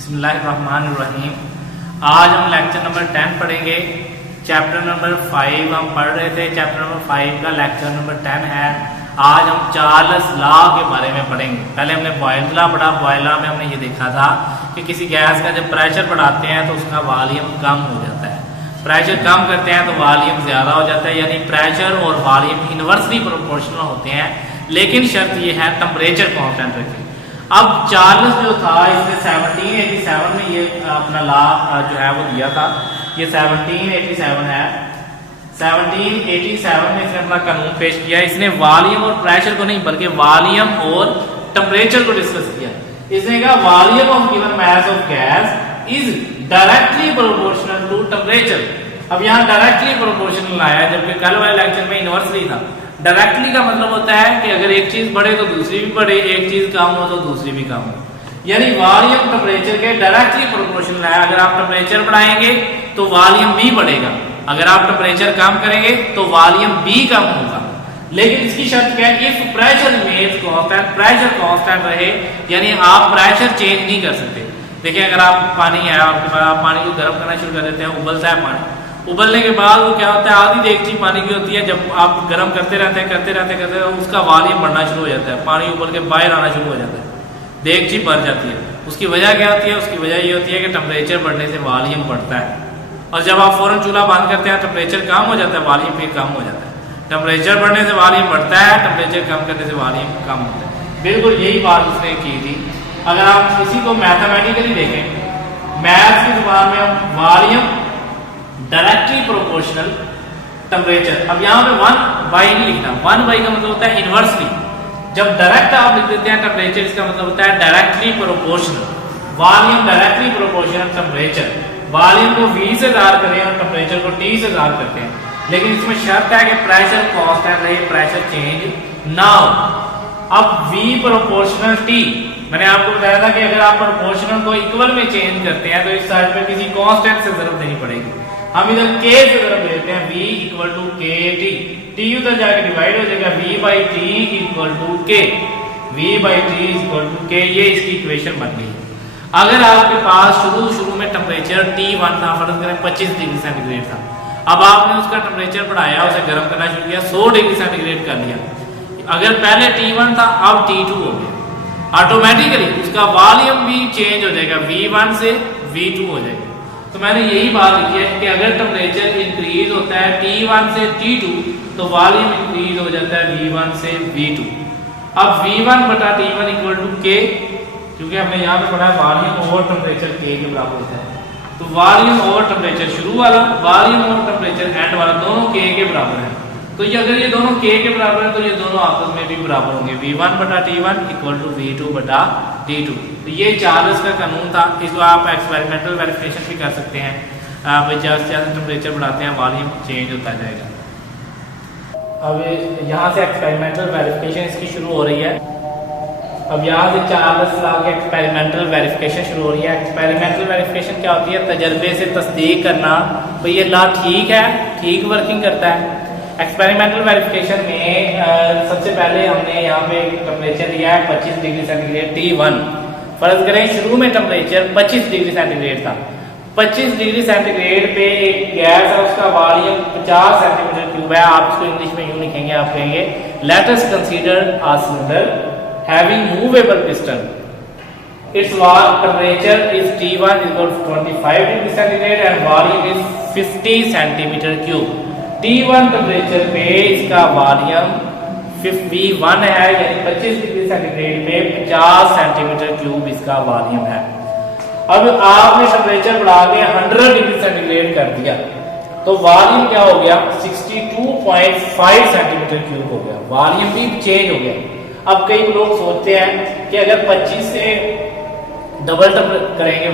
बिस्मिल्लाहिर्रहमानिर्रहीम। आज हम लेक्चर नंबर 10 पढ़ेंगे। चैप्टर नंबर 5 हम पढ़ रहे थे। चैप्टर नंबर 5 का लेक्चर नंबर 10 है। आज हम चार्ल्स लॉ के बारे में पढ़ेंगे। पहले हमने बॉयल्स लॉ पढ़ा। बॉयल लॉ में हमने ये देखा था कि किसी गैस का जब प्रेशर बढ़ाते हैं तो उसका वॉल्यूम कम हो जाता है, प्रेशर कम करते हैं तो वॉल्यूम ज़्यादा हो जाता है, यानी प्रेशर और वॉल्यूम इनवर्सली प्रोपोर्शनल होते हैं। लेकिन शर्त ये है टेम्परेचर कांस्टेंट रखें। अब चार्ल्स जो था इसने 1787 में ये अपना लॉ जो है वो दिया था। ये 1787 है। 1787 में इसने अपना कानून पेश किया। इसने वॉल्यूम और प्रेशर को नहीं बल्कि वॉल्यूम और टेम्परेचर को डिस्कस किया। इसने कहा volume of given mass of gas is directly proportional to temperature. अब यहाँ डायरेक्टली प्रोपोर्शनल आया, जबकि कल वाले लेक्चर में इनवर्सली था। डायरेक्टली का मतलब होता है कि अगर एक चीज बढ़े तो दूसरी भी बढ़े, एक चीज कम हो तो दूसरी भी कम हो, यानी वॉल्यूम टेम्परेचर के डायरेक्टली प्रोपोर्शनल है। अगर आप टेम्परेचर बढ़ाएंगे तो वॉल्यूम भी बढ़ेगा, अगर आप टेम्परेचर कम करेंगे तो वॉल्यूम भी कम होगा। लेकिन इसकी शर्त क्या है? If pressure remains constant, pressure constant रहे, यानी आप प्रेशर चेंज नहीं कर सकते। देखिए अगर आप पानी है आपके पास, आप पानी को गर्म करना शुरू कर देते हैं, उबलता है पानी। उबलने के बाद वो क्या होता है, आधी देगची पानी की होती है। जब आप गर्म करते रहते उसका वॉल्यूम बढ़ना शुरू हो जाता है, पानी उबल के बाहर आना शुरू हो जाता है, देगची भर जाती है। उसकी वजह क्या होती है? उसकी वजह ये होती है कि टेम्परेचर बढ़ने से वॉल्यूम बढ़ता है। और जब आप फौरन चूल्हा बंद करते हैं टेम्परेचर कम हो जाता है, वॉल्यूम फिर कम हो जाता है। टेम्परेचर बढ़ने से वॉल्यूम बढ़ता है, टेम्परेचर कम करने से वॉल्यूम कम होता है। बिल्कुल यही बात उसने की थी। अगर आप इसी को मैथमेटिकली देखें, मैथ्स की जुबान में वॉल्यूम डायरेक्टली प्रोपोर्शनल टेम्परेचर। अब यहाँ पे 1/, नहीं लिखना। 1/, का मतलब होता है इनवर्सली। जब डायरेक्ट आप लिख देते हैं टेम्परेचर, इसका मतलब होता है directly proportional. Volume directly proportional temperature. Volume को V से ज़ाहिर करें और टेम्परेचर को T से ज़ाहिर करते हैं, लेकिन इसमें शर्त है कि प्रेशर कांस्टेंट रहे, प्रेशर चेंज ना हो। अब V प्रोपोर्शनल T, मैंने आपको बताया था कि अगर आप प्रोपोर्शनल को इक्वल में चेंज करते हैं तो इस साइड पे किसी कांस्टेंट से ज़रूरत देनी पड़ेगी। हम इधर K से ज़रूरत देते हैं, V equal to KT। T उधर जाके डिवाइड हो जाएगा, V/T equal to K। V/T equal to K, ये इसकी इक्वेशन बन गई। अगर आपके पास शुरू में टेम्परेचर T1 था, फर्ज करें 25 डिग्री सेंटीग्रेड था, अब आपने उसका टेम्परेचर बढ़ाया, उसे गर्म करना शुरू किया, 100 डिग्री सेंटीग्रेड कर लिया। अगर पहले T1 था, अब T2 हो गया, ऑटोमेटिकली उसका वॉल्यूम भी चेंज हो जाएगा, V1 से V2 हो जाएगा। तो मैंने यही बात लिखी है कि अगर टेम्परेचर इंक्रीज होता है T1 से T2 तो वॉल्यूम इंक्रीज हो जाता है V1 से V2। अब V1 बटा T1 इक्वल टू K, क्योंकि हमने यहाँ पे पढ़ा है वॉल्यूम ओवर टेम्परेचर K के बराबर होता है। तो वॉल्यूम ओवर टेम्परेचर शुरू वाला, वॉल्यूम ओवर टेम्परेचर एंड वाला, दोनों K के बराबर है। तो ये अगर ये दोनों K के बराबर है तो ये दोनों आपस में भी बराबर होंगे, V1 बटा T1 इक्वल टू V2 बटा T2। तो ये चार्ल्स का कानून था। इसको आप एक्सपेरिमेंटल वेरिफिकेशन भी कर सकते हैं। जैसे जैसे टेम्परेचर बढ़ाते हैं वॉल्यूम चेंज होता जाएगा। अब यहाँ से एक्सपेरिमेंटल वेरिफिकेशन इसकी शुरू हो रही है। अब यहाँ से चार्ल्स लॉ की एक्सपेरिमेंटल वेरिफिकेशन शुरू हो रही है। एक्सपेरिमेंटल वेरिफिकेशन क्या होती है? तजर्बे से तस्दीक करना, तो ये लॉ ठीक है, ठीक वर्किंग करता है। एक्सपेरिमेंटल वेरिफिकेशन में सबसे पहले हमने यहाँ पे टेम्परेचर लिया है 25 डिग्री सेंटीग्रेड T1। फर्ज करें शुरू में टेम्परेचर 25 डिग्री सेंटीग्रेड था। 25 डिग्री सेंटीग्रेड पे एक गैस है, उसका वॉल्यूम 50 सेंटीमीटर क्यूब है। आप इसको इंग्लिश में यूं लिखेंगे, आप कहेंगे let us consider a cylinder having movable piston, it's temperature is T1 equal to 25 degree centigrade and volume is 50 centimetre cube. T1 temperature पे इसका वॉल्यूम V1 है, यानी 25 डिग्री सेंटीग्रेड पे 50 सेंटीमीटर क्यूब इसका वॉल्यूम है। अब आपने टेम्परेचर बढ़ा के 100 डिग्री सेंटीग्रेड कर दिया तो वॉल्यूम क्या हो गया? 62.5 सेंटीमीटर क्यूब हो गया, वॉल्यूम भी चेंज हो गया। अब कई लोग सोचते हैं कि अगर 25 से डबल करेंगे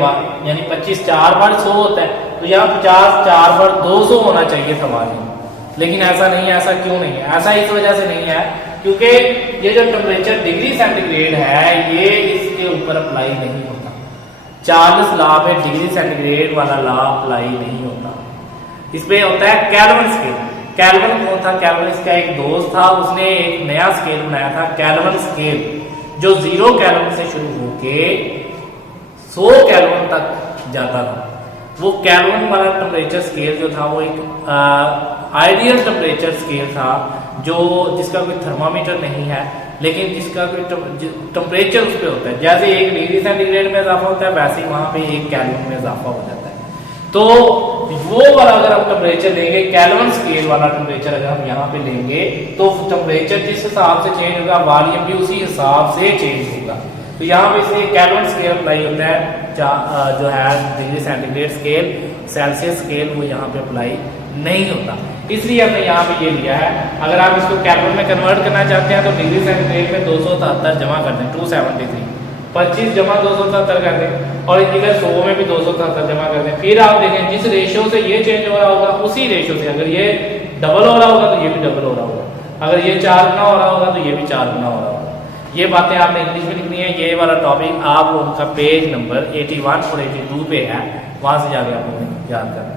यानी 25 4 बार 100 होता है, तो यहाँ 50 4 बार 200 होना चाहिए था वॉल्यूम। लेकिन ऐसा नहीं है। ऐसा क्यों नहीं है? ऐसा इस वजह से नहीं है क्योंकि ये जो टेम्परेचर डिग्री सेंटीग्रेड है ये इसके ऊपर अप्लाई नहीं होता। चार्ल्स लॉ पे डिग्री सेंटीग्रेड वाला लॉ अप्लाई नहीं होता, इस पे होता है केल्विन स्केल। केल्विन कौन था? केल्विन इसका एक दोस्त था, उसने एक नया स्केल बनाया था केल्विन स्केल, जो 0 केल्विन से शुरू होके 100 केल्विन तक जाता था। वो केल्विन वाला टेम्परेचर स्केल जो था वो एक आइडियल टेम्परेचर स्केल था, जो जिसका कोई थर्मामीटर नहीं है, लेकिन जिसका कोई टेम्परेचर उस पर होता है। जैसे 1 डिग्री सेंटीग्रेड में इजाफा होता है, वैसे ही वहां पे 1 केल्विन में इजाफा हो जाता है। तो वो वाला अगर हम टेम्परेचर लेंगे, केल्विन स्केल वाला टेम्परेचर अगर हम यहाँ पे लेंगे, तो टेम्परेचर जिस हिसाब से चेंज होगा, वॉल्यूम भी उसी हिसाब से चेंज होगा। तो यहाँ पे इसलिए केल्विन स्केल अप्लाई होता है, जो है degree centigrade scale, Celsius scale वो यहाँ पे अप्लाई नहीं होता। इसलिए हमने यहाँ पे ये लिया है। अगर आप इसको केल्विन में कन्वर्ट करना चाहते हैं तो डिग्री सेंटीग्रेड में 277 जमा कर दें, 273, 25 जमा 277 कर दें, और इधर 100 में भी 277 जमा कर दें। फिर आप देखें जिस रेशियो से ये चेंज हो रहा होगा, उसी रेशियो से अगर ये डबल हो रहा होगा तो ये भी डबल हो रहा होगा, अगर ये 4 गुना हो रहा होगा तो ये भी 4 गुना हो रहा होगा। ये बातें आपने इंग्लिश में लिखनी है। ये वाला टॉपिक आप लोगों का पेज नंबर 81 और 82 पे है, वहां से जाके आप लोगों ने याद करना है।